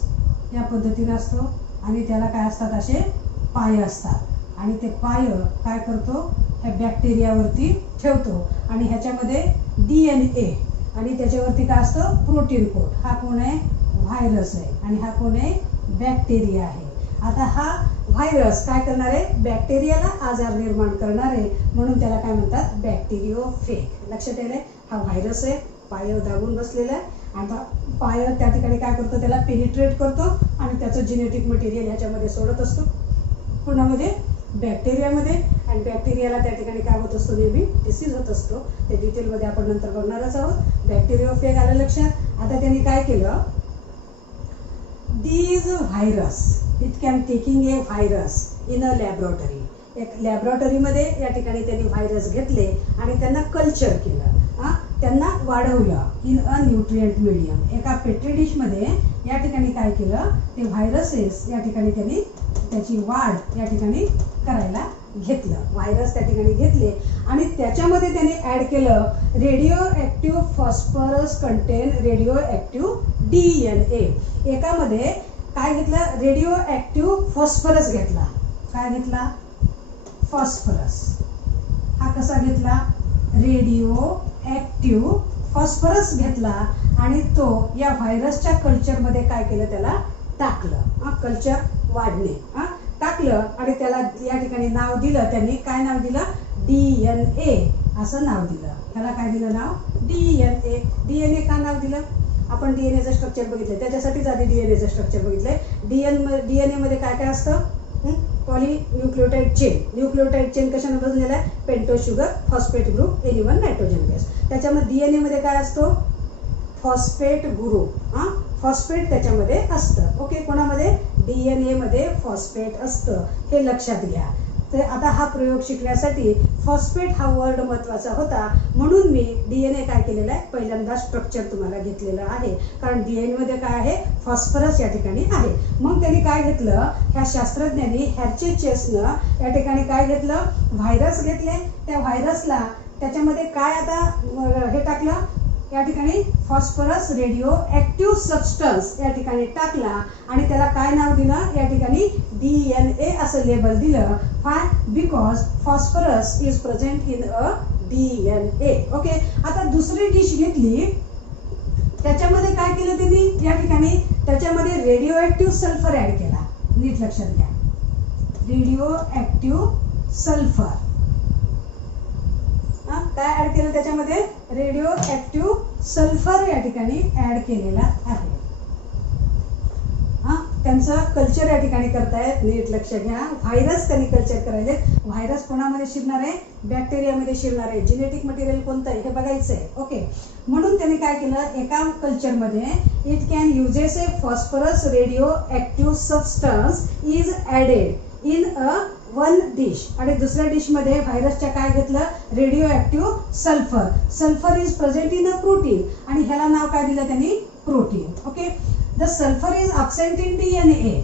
या पद्धतीनं असतो आणि त्याला काय असतात, असे पाय असतात आणि ते पाय काय करतो, ह्या बॅक्टेरियावरती ठेवतो आणि ह्याच्यामध्ये DNA आणि त्याच्यावरती काय असतं, प्रोटीन कोट. हा कोण आहे, व्हायरस आहे आणि हा कोण आहे, बॅक्टेरिया आहे. आता हा व्हायरस काय करणार आहे, बॅक्टेरियाला आजार निर्माण करणार आहे, म्हणून त्याला काय म्हणतात, बॅक्टेरियोफेग. लक्षात येईल, हा व्हायरस आहे, पाय दाबून बसलेला आहे. आता पाय त्या ठिकाणी काय करतो, त्याला पेनिट्रेट करतो आणि त्याचं जेनेटिक मटेरियल ह्याच्यामध्ये सोडत असतो, कोणामध्ये, बॅक्टेरियामध्ये. आणि बॅक्टेरियाला त्या ठिकाणी काय होत असतो, नेहमी डिसीज होत असतो. ते डिटेलमध्ये आपण नंतर बघणारच आहोत. बॅक्टेरियोफेग आलं लक्षात. आता त्यांनी काय केलं, these virus, it can taking A virus in a laboratory. एक लॅबोरेटरीमध्ये या ठिकाणी त्यांनी व्हायरस घेतले आणि त्यांना कल्चर केलं, त्यांना वाढवलं इन अ न्यूट्रिएंट मीडियम. एका पेट्री डिशमध्ये या ठिकाणी काय केलं, ते व्हायरसेस या ठिकाणी त्यांनी त्याची वाढ या ठिकाणी करायला घेतलं. व्हायरस त्या ठिकाणी घेतले आणि त्याच्यामध्ये त्यांनी ऍड केलं radio active phosphorus content radio active DNA. एकामध्ये काय घेतलं, रेडिओ ऍक्टिव्ह फॉस्फरस घेतला. काय घेतला, फॉस्फरस. हा कसा घेतला, रेडिओ ऍक्टिव्ह फॉस्फरस घेतला आणि तो या व्हायरसच्या कल्चरमध्ये काय केलं, त्याला टाकलं. कल्चर वाढणे टाकलं आणि त्याला या ठिकाणी नाव दिलं. त्यांनी काय नाव दिलं, DNA असं नाव दिलं. त्याला काय दिलं नाव, DNA. DNA का नाव दिलं, आपण DNAचं स्ट्रक्चर बघितलं, त्याच्यासाठीच आधी DNAचं स्ट्रक्चर बघितलंय. DNA मध्ये काय काय असतं, पॉलीन्यूक्लियोटाइड चेन. न्यूक्लियोटाइड चेन कशाने बनलेला आहे, pento sugar, phosphate group, N1 nitrogen base. त्याच्यामध्ये DNA मध्ये काय असतो, फॉस्फेट ग्रुप. फॉस्फेट त्याच्यामध्ये असतं. ओके, कोणामध्ये, DNA मध्ये फॉस्फेट असतं, हे लक्षात घ्या. तर आता हा प्रयोग शिकण्यासाठी फॉस्फेट हा वर्ड महत्वाचा होता, म्हणून मी DNA काय केलेला आहे, पहिल्यांदा स्ट्रक्चर तुम्हाला घेतलेलं आहे, कारण DNA मध्ये काय आहे, फॉस्फरस या ठिकाणी आहे. मग त्यांनी काय घेतलं, ह्या शास्त्रज्ञांनी हॅर्चेचेसनं या ठिकाणी काय घेतलं, व्हायरस घेतले. त्या व्हायरसला त्याच्यामध्ये काय आता हे टाकलं, या ठिकाणी फॉस्फरस रेडिओ ऍक्टिव्ह सबस्टन्स या ठिकाणी टाकला आणि त्याला काय नाव दिलं, या ठिकाणी DNA असं लेबल दिलं. Five, because phosphorus is present in a DNA. Okay, आता दुसरी डिश घेतली, त्याच्यामध्ये काय केलं त्यांनी, या ठिकाणी त्याच्यामध्ये रेडिओ ऍक्टिव्ह सल्फर ऍड केला. नीट लक्षात घ्या, रेडिओ ऍक्टिव्ह सल्फर. काय ऍड केलं त्याच्यामध्ये, रेडिओ ऍक्टिव्ह सल्फर या ठिकाणी ऍड केलेला आहे. त्यांचं कल्चर या ठिकाणी करतायत, नीट लक्ष घ्या. व्हायरस त्यांनी कल्चर करायचे. व्हायरस कोणामध्ये शिरणार आहे, बॅक्टेरियामध्ये शिरणार आहे. जेनेटिक मटेरियल कोणतं आहे हे बघायचं आहे. ओके, म्हणून त्यांनी काय केलं, एका कल्चरमध्ये it can uses a phosphorus radio active substance is added in a one dish आणि दुसऱ्या डिश मध्ये व्हायरसच्या काय घेतलं, radio active sulphur. Sulphur is present in a protein आणि ह्याला नाव काय दिलं त्यांनी, protein. Okay, the sulphur is absent in DNA.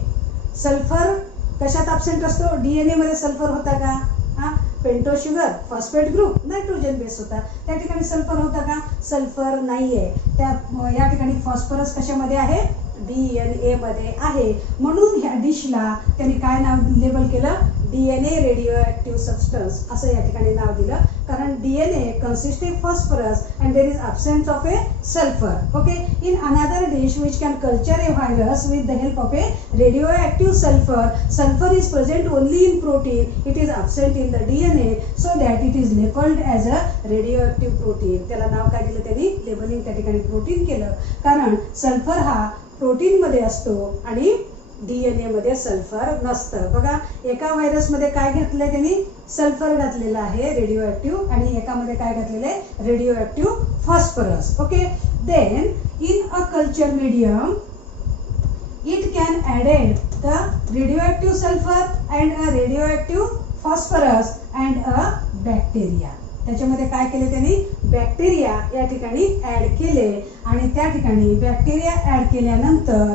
Sulphur कशात अब्सेंट असतो, DNA मध्ये सल्फर होता का, pento sugar, phosphate group, nitrogen base होता. त्या ठिकाणी सल्फर होता का, सल्फर नाहीये. त्या या ठिकाणी फॉस्फरस कशामध्ये आहे, DNA मध्ये आहे. म्हणून ह्या डिशला त्यांनी काय नाव लेबल केलं, DNA रेडिओ ऍक्टिव्ह सबस्टन्स असं या ठिकाणी नाव दिलं, कारण DNA consisting phosphorus and there is absence of a sulfur. Okay, in another dish which can culture a virus with the help of a radioactive sulfur, sulfur is present only in protein, it is absent in the DNA, so that it is labeled as a radioactive protein. त्याला नाव काय दिलं त्यांनी, labelling त्या ठिकाणी protein केलं, कारण sulphur हा protein मध्ये असतो आणि DNA मध्ये सल्फर नसतं. बघा, एका व्हायरस मध्ये काय घातलंय त्यांनी, सल्फर घातलेलं आहे रेडिओ ऍक्टिव्ह आणि एकामध्ये काय घातलेलं आहे, radioactive phosphorus. Okay, then in a culture medium it can added the radio active sulphur and a radioactive phosphorus and a bacteria. त्याच्यामध्ये काय केले त्यांनी, बॅक्टेरिया या ठिकाणी ऍड केले आणि त्या ठिकाणी बॅक्टेरिया ऍड केल्यानंतर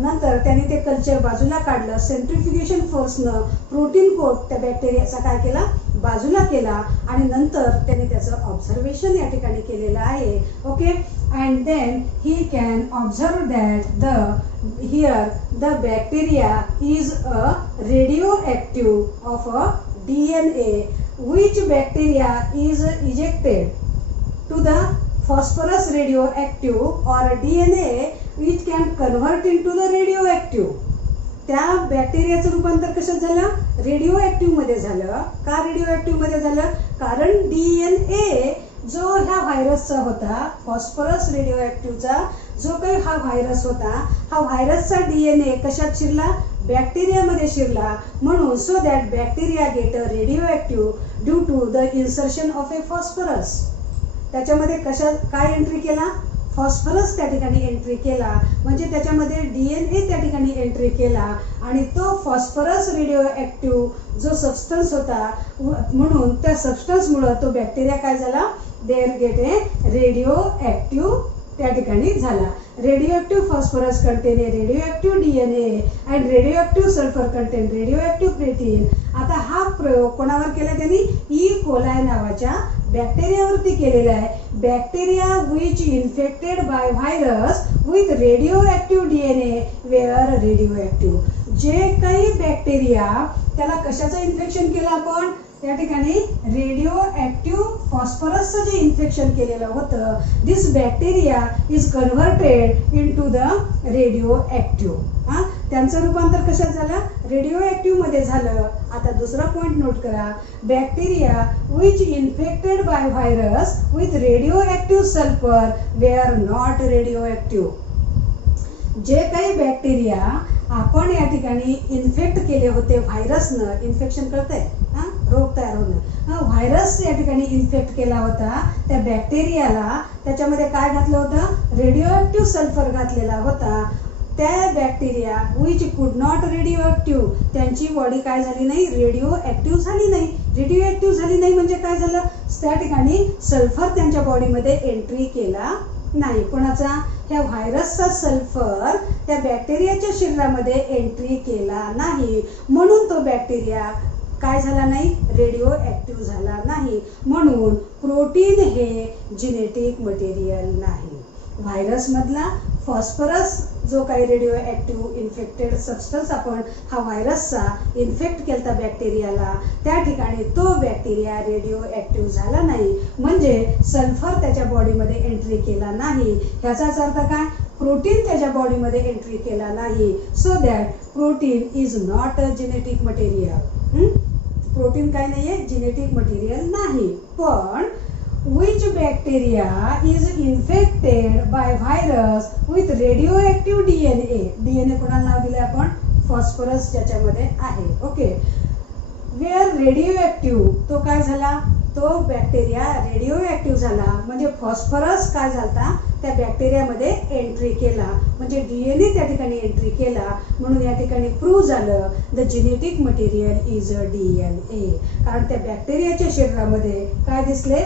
नंतर त्यांनी ते कल्चर बाजूला काढलं. सेंट्रिफ्युगेशन फोर्सनं प्रोटीन कोट त्या बॅक्टेरियाचा काय केला, बाजूला केला आणि नंतर त्यांनी त्याचं ऑब्झर्वेशन या ठिकाणी केलेलं आहे. Okay, and then he can observe that the bacteria is a radioactive of a DNA which bacteria is ejected to the phosphorus radioactive or DNA which can convert into the radioactive. त्या बॅक्टेरियाचं रूपांतर कशात झालं, radio active मध्ये झालं. का radio active मध्ये झालं, कारण DNA जो ह्या व्हायरसचा होता, फॉस्फरस रेडिओ ऍक्टिव्हचा जो काही हा व्हायरस होता, हा व्हायरसचा DNA कशात शिरला, बॅक्टेरियामध्ये शिरला. म्हणून so that bacteria get a radioactive due to the insertion of a phosphorus. त्याच्यामध्ये काय एंट्री केला, फॉस्फरस त्या ठिकाणी एंट्री केला, म्हणजे त्याच्यामध्ये DNA त्या ठिकाणी एंट्री केला आणि तो फॉस्फरस रेडिओ ऍक्टिव्ह जो सबस्टन्स होता, म्हणून त्या सबस्टन्समुळे तो बॅक्टेरिया काय झाला, there get a radio active त्या ठिकाणी झाला. Radioactive phosphorus contain a radioactive DNA and radioactive sulphur contain radioactive protein. आता हा प्रयोग कोणावर केला त्यांनी, ई कोलाय नावाच्या बॅक्टेरियावरती केलेला आहे. Bacteria which infected by virus with radioactive DNA were radioactive. जे काही बॅक्टेरिया, त्याला कशाचं इन्फेक्शन केलं आपण, त्या ठिकाणी रेडिओ ऍक्टिव्ह फॉस्फरसचं जे इन्फेक्शन केलेलं होतं, this bacteria is converted in to the radio active. त्यांचं रूपांतर कशात झालं, रेडिओ ऍक्टिव्ह मध्ये झालं. आता दुसरा पॉइंट नोट करा, bacteria which infected by virus with radio active sulphur wear not radio active. जे काही बॅक्टेरिया आपण या ठिकाणी इन्फेक्ट केले होते व्हायरसनं, इन्फेक्शन कळतंय, रोग तयार होणं, व्हायरस या ठिकाणी इन्फेक्ट केला होता, त्या बॅक्टेरियाला त्याच्यामध्ये काय घातलं होतं, रेडिओ सल्फर घातलेला होता. त्या bacteria which could not radio active, त्यांची बॉडी काय झाली नाही, रेडिओ ऍक्टिव्ह झाली नाही. रेडिओ ऍक्टिव्ह झाली नाही म्हणजे काय झालं, त्या ठिकाणी सल्फर त्यांच्या बॉडीमध्ये एंट्री केला नाही. कोणाचा, ह्या व्हायरसचा सल्फर त्या बॅक्टेरियाच्या शरीरामध्ये एंट्री केला नाही, म्हणून तो बॅक्टेरिया काय झाला नाही, रेडिओ ऍक्टिव्ह झाला नाही. म्हणून प्रोटीन हे जेनेटिक मटेरियल नाही. व्हायरस मधला फॉस्फरस जो काही रेडिओ ऍक्टिव्ह इन्फेक्टेड सबस्टन्स आपण हा व्हायरसचा इन्फेक्ट केलता बॅक्टेरियाला, त्या ठिकाणी तो बॅक्टेरिया रेडिओ ऍक्टिव्ह झाला नाही, म्हणजे सल्फर त्याच्या बॉडीमध्ये एंट्री केला नाही. ह्याचाच अर्थ काय, प्रोटीन त्याच्या बॉडीमध्ये एंट्री केला नाही. So that protein is not a genetic material. Protein काय नाहीये, जेनेटिक मटेरियल नाही. पण which bacteria is infected by virus with radioactive DNA. DNA कोणाला नाव दिले आपण, फॉस्फरस ज्याच्यामध्ये आहे. ओके, वेअर रेडिओ तो काय झाला, तो बॅक्टेरिया रेडिओ ऍक्टिव्ह झाला, म्हणजे फॉस्फरस काय झाला, त्या बॅक्टेरियामध्ये एंट्री केला, म्हणजे DNA त्या ठिकाणी एंट्री केला. म्हणून या ठिकाणी प्रूव्ह झालं the genetic material is a DNA. कारण त्या बॅक्टेरियाच्या शरीरामध्ये काय दिसले,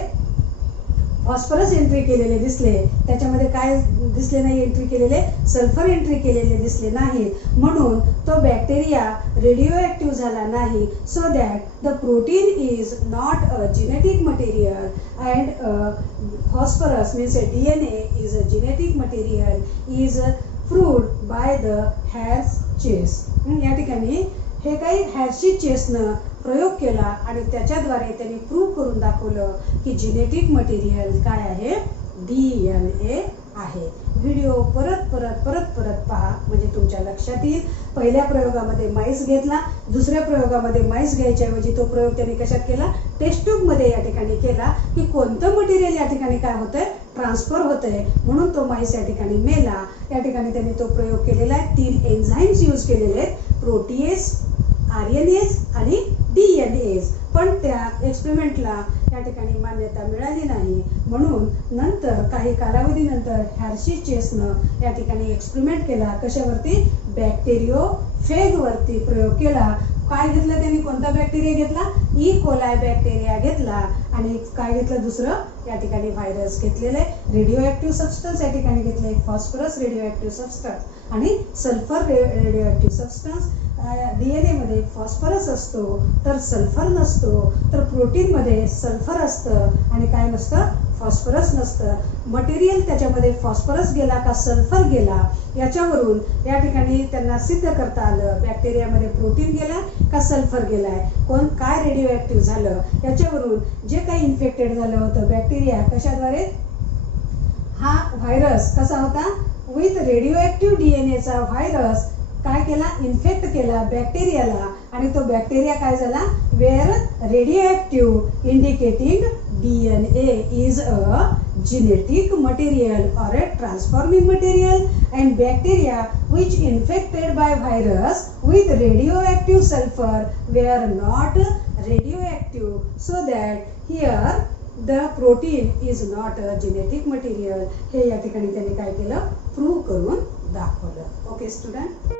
फॉस्फरस एंट्री केलेले दिसले, त्याच्यामध्ये काय दिसले नाही एंट्री केलेले, सल्फर एंट्री केलेले दिसले नाही, म्हणून तो बॅक्टेरिया रेडिओ ऍक्टिव्ह झाला नाही. So that the protein is not a genetic material and phosphorus means DNA is a genetic material is proved by the Hershey. या ठिकाणी हे काही हॅर्शी चेसनं प्रयोग केला आणि त्याच्याद्वारे त्यांनी प्रूव्ह करून दाखवलं की जेनेटिक मटेरियल काय आहे, DNA आहे. व्हिडिओ परत परत परत परत पहा म्हणजे तुमच्या लक्षात येईल. पहिल्या प्रयोगामध्ये माईस घेतला, दुसऱ्या प्रयोगामध्ये माईस घ्यायच्याऐवजी तो प्रयोग त्यांनी कशात केला, टेस्ट ट्यूब मध्ये या ठिकाणी केला की कोणतं मटेरियल या ठिकाणी काय होतंय, ट्रान्सफर होतंय, म्हणून तो माईस या ठिकाणी मेला. या ठिकाणी त्यांनी तो प्रयोग केलेला आहे. 3 एन्झाईम्स यूज केलेले आहेत, प्रोटीएज, RNase आणि DNase. पण त्या एक्सपेरिमेंटला या ठिकाणी मान्यता मिळाली नाही, म्हणून नंतर काही कालावधीनंतर हॅर्शी चेसनं या ठिकाणी एक्सपेरिमेंट केला. कशावरती, बॅक्टेरियोफेग वरती प्रयोग केला. काय घेतलं त्यांनी, कोणतं कोणता बॅक्टेरिया घेतला? ई कोलाय बॅक्टेरिया घेतला आणि काय घेतलं दुसरं? या ठिकाणी व्हायरस घेतलेले. रेडिओ ऍक्टिव्ह सबस्टन्स या ठिकाणी घेतले, फॉस्फरस रेडिओ ऍक्टिव्ह सबस्टन्स आणि sulphur radio active substance. DNA मध्ये फॉस्फरस असतो तर सल्फर नसतो, तर प्रोटीन मध्ये सल्फर असतं आणि काय नसतं? फॉस्फरस नसतं. मटेरियल त्याच्यामध्ये फॉस्फरस गेला का सल्फर गेला याच्यावरून या ठिकाणी त्यांना सिद्ध करता आलं बॅक्टेरियामध्ये प्रोटीन गेलाय का सल्फर गेलाय, काय रेडिओ ऍक्टिव्ह झालं याच्यावरून जे काही इन्फेक्टेड झालं होतं बॅक्टेरिया कशाद्वारे? हा व्हायरस कसा होता? विथ रेडिओ ऍक्टिव्ह डीएनएचा व्हायरस काय केला? इन्फेक्ट केला बॅक्टेरियाला आणि तो बॅक्टेरिया काय झाला? Where radioactive indicating DNA is a genetic material or a transforming material, and bacteria which infected by virus with radioactive sulfur were not radioactive, so that here the protein is not a genetic material. हे या ठिकाणी त्यांनी काय केलं? Prove करून दाखवलं. Okay student.